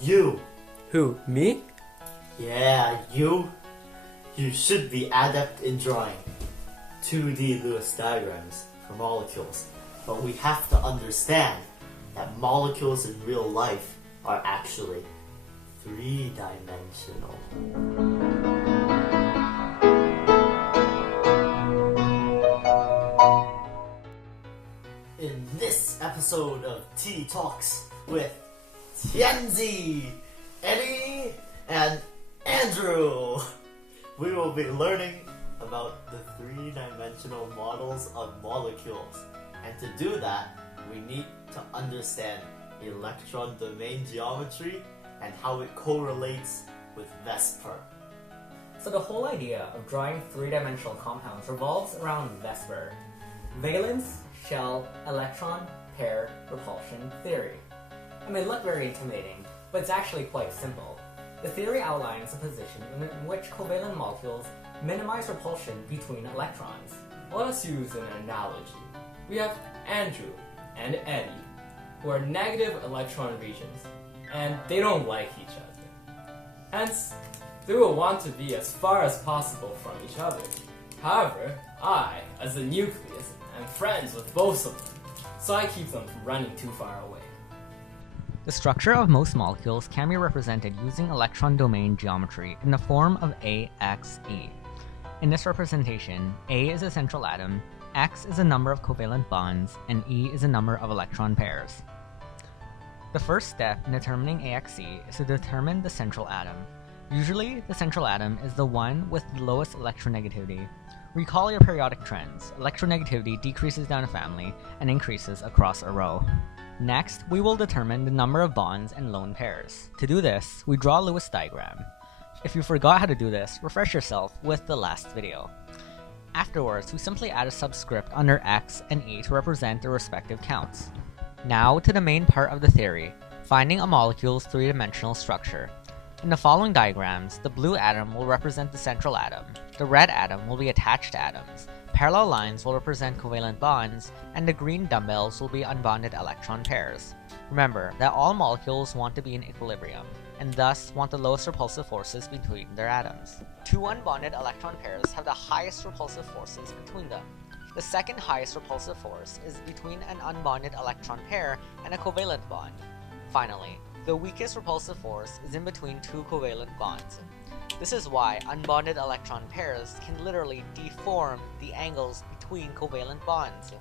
You. Who, me? Yeah, you. You should be adept in drawing 2D Lewis diagrams for molecules. But we have to understand that molecules in real life are actually three-dimensional. In this episode of Tea Talks with Tianzi, Eddie, and Andrew, we will be learning about the three-dimensional models of molecules. And to do that, we need to understand electron domain geometry and how it correlates with VSEPR. So the whole idea of drawing three-dimensional compounds revolves around VSEPR, valence, shell, electron, pair, repulsion theory. It may look very intimidating, but it's actually quite simple. The theory outlines a position in which covalent molecules minimize repulsion between electrons. Let us use an analogy. We have Andrew and Eddie, who are negative electron regions, and they don't like each other. Hence, they will want to be as far as possible from each other. However, I, as a nucleus, am friends with both of them, so I keep them from running too far away. The structure of most molecules can be represented using electron domain geometry in the form of AXE. In this representation, A is a central atom, X is a number of covalent bonds, and E is a number of electron pairs. The first step in determining AXE is to determine the central atom. Usually, the central atom is the one with the lowest electronegativity. Recall your periodic trends. Electronegativity decreases down a family and increases across a row. Next, we will determine the number of bonds and lone pairs. To do this, we draw a Lewis diagram. If you forgot how to do this, refresh yourself with the last video. Afterwards, we simply add a subscript under X and E to represent their respective counts. Now to the main part of the theory, finding a molecule's three-dimensional structure. In the following diagrams, the blue atom will represent the central atom, the red atom will be attached atoms, parallel lines will represent covalent bonds, and the green dumbbells will be unbonded electron pairs. Remember that all molecules want to be in equilibrium, and thus want the lowest repulsive forces between their atoms. Two unbonded electron pairs have the highest repulsive forces between them. The second highest repulsive force is between an unbonded electron pair and a covalent bond. Finally, the weakest repulsive force is in between two covalent bonds. This is why unbonded electron pairs can literally deform the angles between covalent bonds.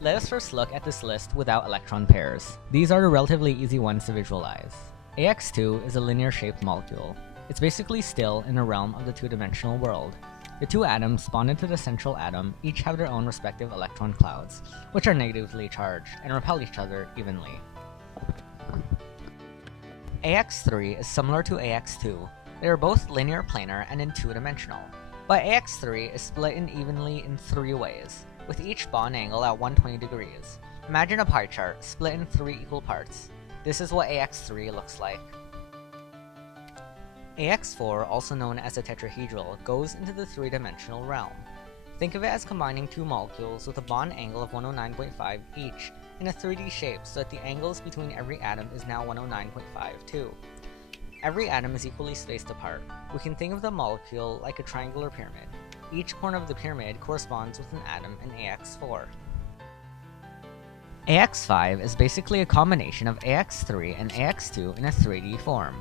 Let us first look at this list without electron pairs. These are the relatively easy ones to visualize. AX2 is a linear-shaped molecule. It's basically still in the realm of the two-dimensional world. The two atoms bonded to the central atom each have their own respective electron clouds, which are negatively charged and repel each other evenly. AX3 is similar to AX2. They are both linear planar and in two-dimensional, but AX3 is split evenly in three ways, with each bond angle at 120 degrees. Imagine a pie chart split in three equal parts. This is what AX3 looks like. AX4, also known as a tetrahedral, goes into the three-dimensional realm. Think of it as combining two molecules with a bond angle of 109.5 each in a 3D shape so that the angles between every atom is now 109.5 too. Every atom is equally spaced apart. We can think of the molecule like a triangular pyramid. Each corner of the pyramid corresponds with an atom in AX4. AX5 is basically a combination of AX3 and AX2 in a 3D form.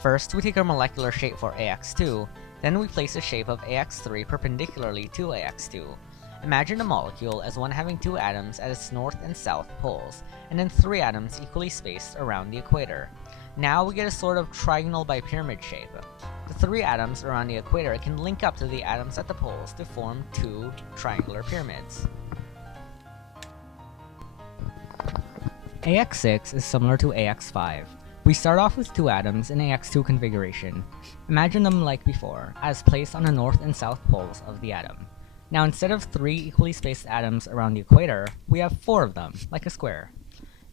First, we take our molecular shape for AX2, then we place a shape of AX3 perpendicularly to AX2. Imagine a molecule as one having two atoms at its north and south poles, and then three atoms equally spaced around the equator. Now we get a sort of trigonal bipyramid shape. The three atoms around the equator can link up to the atoms at the poles to form two triangular pyramids. AX6 is similar to AX5. We start off with two atoms in AX2 configuration. Imagine them like before, as placed on the north and south poles of the atom. Now instead of three equally spaced atoms around the equator, we have four of them, like a square.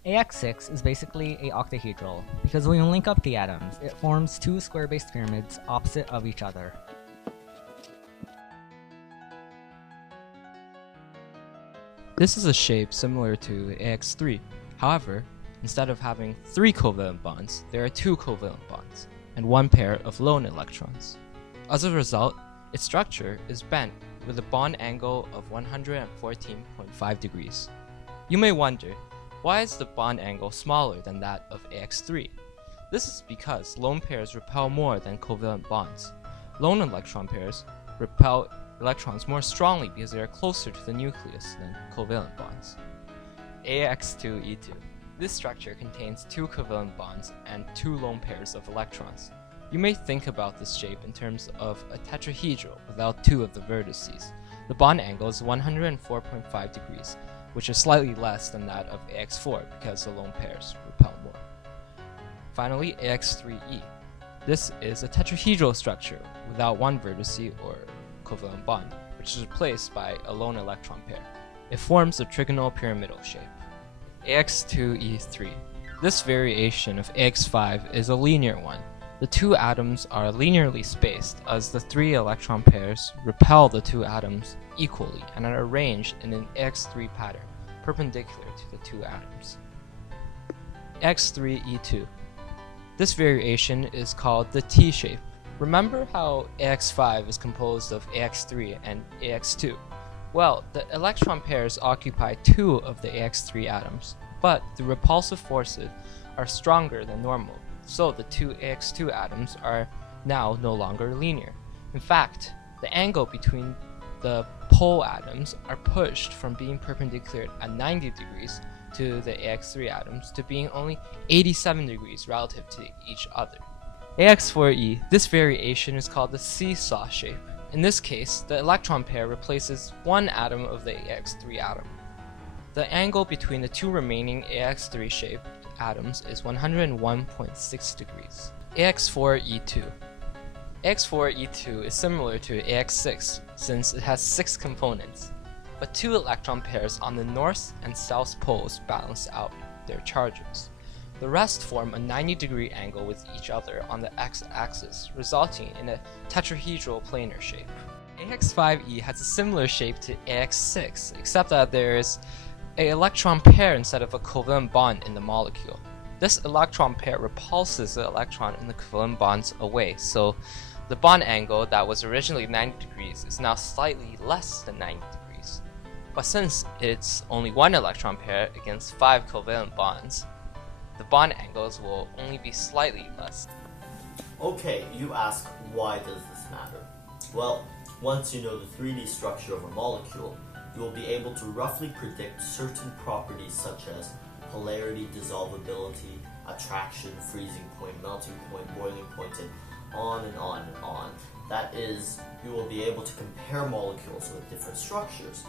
AX6 is basically a octahedral, because when you link up the atoms, it forms two square-based pyramids opposite of each other. This is a shape similar to AX3. However, instead of having 3 covalent bonds, there are 2 covalent bonds, and 1 pair of lone electrons. As a result, its structure is bent with a bond angle of 114.5 degrees. You may wonder, why is the bond angle smaller than that of AX3? This is because lone pairs repel more than covalent bonds. Lone electron pairs repel electrons more strongly because they are closer to the nucleus than covalent bonds. AX2E2. This structure contains 2 covalent bonds and 2 lone pairs of electrons. You may think about this shape in terms of a tetrahedral without 2 of the vertices. The bond angle is 104.5 degrees, which is slightly less than that of AX4 because the lone pairs repel more. Finally, AX3E. This is a tetrahedral structure without 1 vertice or covalent bond, which is replaced by a lone electron pair. It forms a trigonal pyramidal shape. AX2E3. This variation of AX5 is a linear one. The 2 atoms are linearly spaced as the 3 electron pairs repel the 2 atoms equally and are arranged in an AX3 pattern perpendicular to the 2 atoms. AX3E2. This variation is called the T shape. Remember how AX5 is composed of AX3 and AX2? Well, the electron pairs occupy 2 of the AX3 atoms, but the repulsive forces are stronger than normal, so the 2 AX2 atoms are now no longer linear. In fact, the angle between the pole atoms are pushed from being perpendicular at 90 degrees to the AX3 atoms to being only 87 degrees relative to each other. AX4E, this variation is called the seesaw shape. In this case, the electron pair replaces 1 atom of the AX3 atom. The angle between the 2 remaining AX3 shaped atoms is 101.6 degrees. AX4E2. AX4E2 is similar to AX6 since it has 6 components, but 2 electron pairs on the north and south poles balance out their charges. The rest form a 90-degree angle with each other on the x-axis, resulting in a tetrahedral planar shape. AX5E has a similar shape to AX6, except that there is an electron pair instead of a covalent bond in the molecule. This electron pair repulses the electron in the covalent bonds away, so the bond angle that was originally 90 degrees is now slightly less than 90 degrees. But since it's only 1 electron pair against 5 covalent bonds, the bond angles will only be slightly less. Okay, you ask, why does this matter? Well, once you know the 3D structure of a molecule, you will be able to roughly predict certain properties such as polarity, dissolvability, attraction, freezing point, melting point, boiling point, and on and on and on. That is, you will be able to compare molecules with different structures.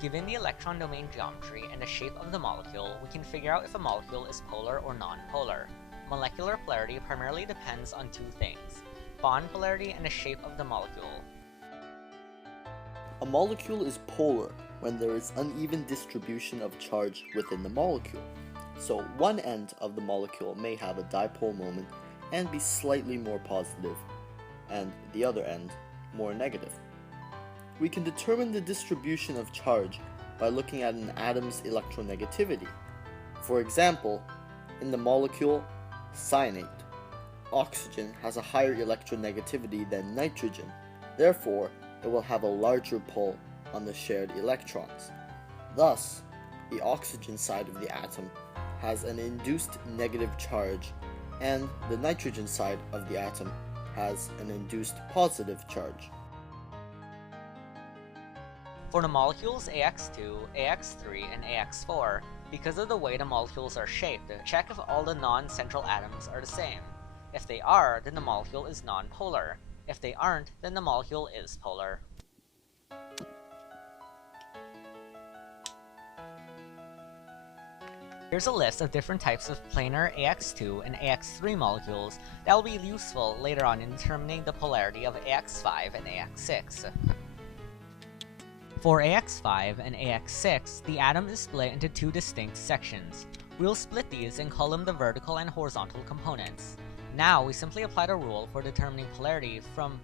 Given the electron domain geometry and the shape of the molecule, we can figure out if a molecule is polar or non-polar. Molecular polarity primarily depends on 2 things: bond polarity and the shape of the molecule. A molecule is polar when there is uneven distribution of charge within the molecule. So one end of the molecule may have a dipole moment and be slightly more positive, and the other end more negative. We can determine the distribution of charge by looking at an atom's electronegativity. For example, in the molecule cyanate, oxygen has a higher electronegativity than nitrogen. Therefore, it will have a larger pull on the shared electrons. Thus, the oxygen side of the atom has an induced negative charge, and the nitrogen side of the atom has an induced positive charge. For the molecules AX2, AX3, and AX4, because of the way the molecules are shaped, check if all the non-central atoms are the same. If they are, then the molecule is non-polar. If they aren't, then the molecule is polar. Here's a list of different types of planar AX2 and AX3 molecules that will be useful later on in determining the polarity of AX5 and AX6. For AX5 and AX6, the atom is split into 2 distinct sections. We'll split these and call them the vertical and horizontal components. Now we simply apply the rule for determining polarity from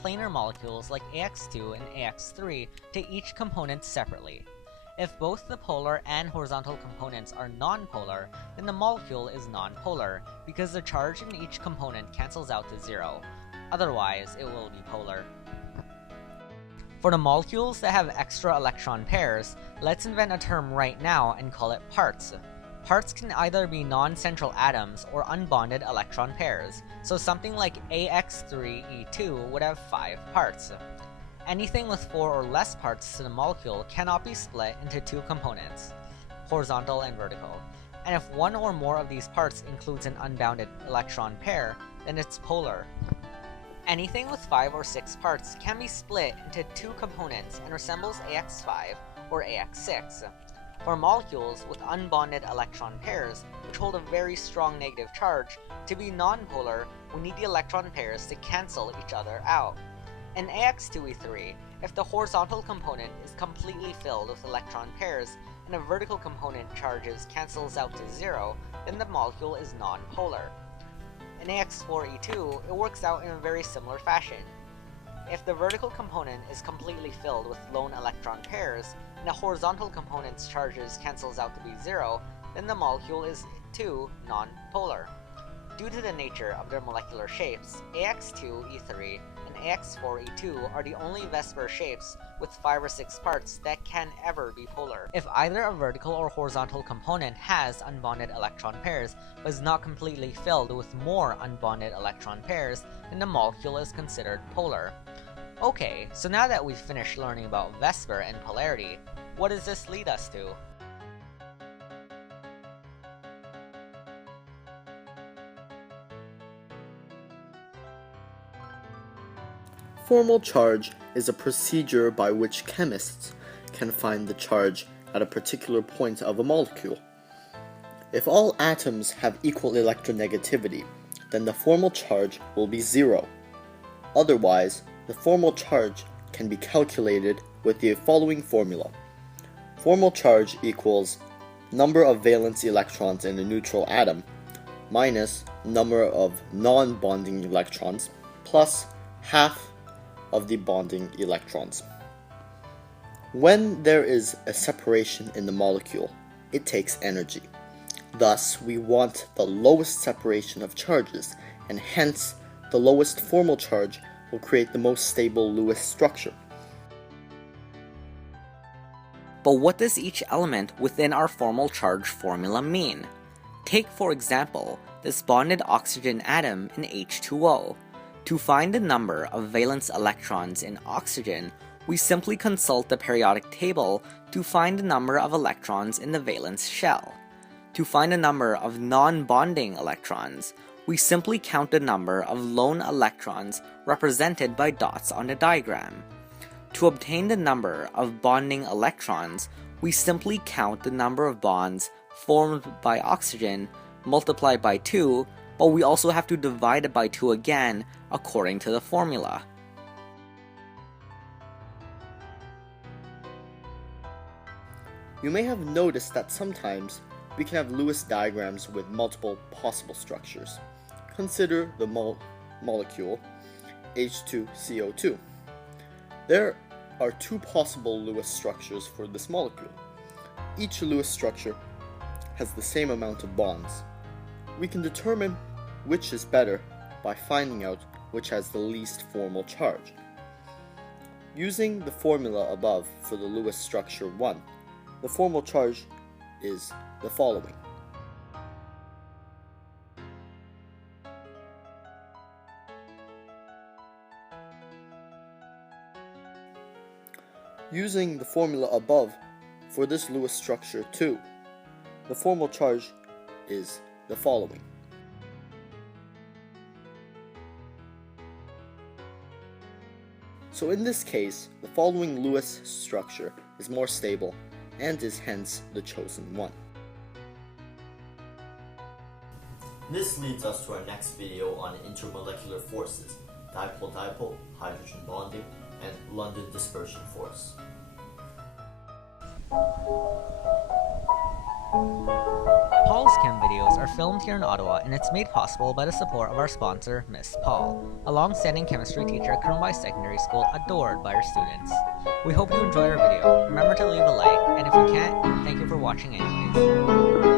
planar molecules like AX2 and AX3 to each component separately. If both the polar and horizontal components are nonpolar, then the molecule is nonpolar, because the charge in each component cancels out to zero. Otherwise, it will be polar. For the molecules that have extra electron pairs, let's invent a term right now and call it parts. Parts can either be non-central atoms or unbonded electron pairs, so something like AX3E2 would have 5 parts. Anything with 4 or less parts to the molecule cannot be split into 2 components, horizontal and vertical. And if one or more of these parts includes an unbounded electron pair, then it's polar. Anything with 5 or 6 parts can be split into 2 components and resembles AX5 or AX6. For molecules with unbonded electron pairs, which hold a very strong negative charge, to be nonpolar, we need the electron pairs to cancel each other out. In AX2E3, if the horizontal component is completely filled with electron pairs and a vertical component charges cancels out to zero, then the molecule is nonpolar. In AX4E2, it works out in a very similar fashion. If the vertical component is completely filled with lone electron pairs, and the horizontal component's charges cancels out to be zero, then the molecule is too nonpolar. Due to the nature of their molecular shapes, AX2E3 and AX4E2 are the only VSEPR shapes with 5 or 6 parts that can ever be polar. If either a vertical or horizontal component has unbonded electron pairs, but is not completely filled with more unbonded electron pairs, then the molecule is considered polar. Okay, so now that we've finished learning about VSEPR and polarity, what does this lead us to? Formal charge is a procedure by which chemists can find the charge at a particular point of a molecule. If all atoms have equal electronegativity, then the formal charge will be zero. Otherwise, the formal charge can be calculated with the following formula. Formal charge equals number of valence electrons in a neutral atom minus number of non-bonding electrons plus half of the bonding electrons. When there is a separation in the molecule, it takes energy. Thus, we want the lowest separation of charges, and hence, the lowest formal charge will create the most stable Lewis structure. But what does each element within our formal charge formula mean? Take, for example, this bonded oxygen atom in H2O. To find the number of valence electrons in oxygen, we simply consult the periodic table to find the number of electrons in the valence shell. To find the number of non-bonding electrons, we simply count the number of lone electrons represented by dots on the diagram. To obtain the number of bonding electrons, we simply count the number of bonds formed by oxygen multiplied by 2, but we also have to divide it by 2 again according to the formula. You may have noticed that sometimes we can have Lewis diagrams with multiple possible structures. Consider the molecule H2CO2. There are 2 possible Lewis structures for this molecule. Each Lewis structure has the same amount of bonds. We can determine which is better by finding out which has the least formal charge. Using the formula above for the Lewis structure 1, the formal charge is the following. Using the formula above for this Lewis structure 2, the formal charge is the following. So in this case, the following Lewis structure is more stable and is hence the chosen one. This leads us to our next video on intermolecular forces, dipole-dipole, hydrogen bonding, and London dispersion force. Paul's Chem videos are filmed here in Ottawa, and it's made possible by the support of our sponsor, Miss Paul, a long-standing chemistry teacher at Kirnby Secondary School adored by her students. We hope you enjoyed our video. Remember to leave a like, and if you can't, thank you for watching anyways.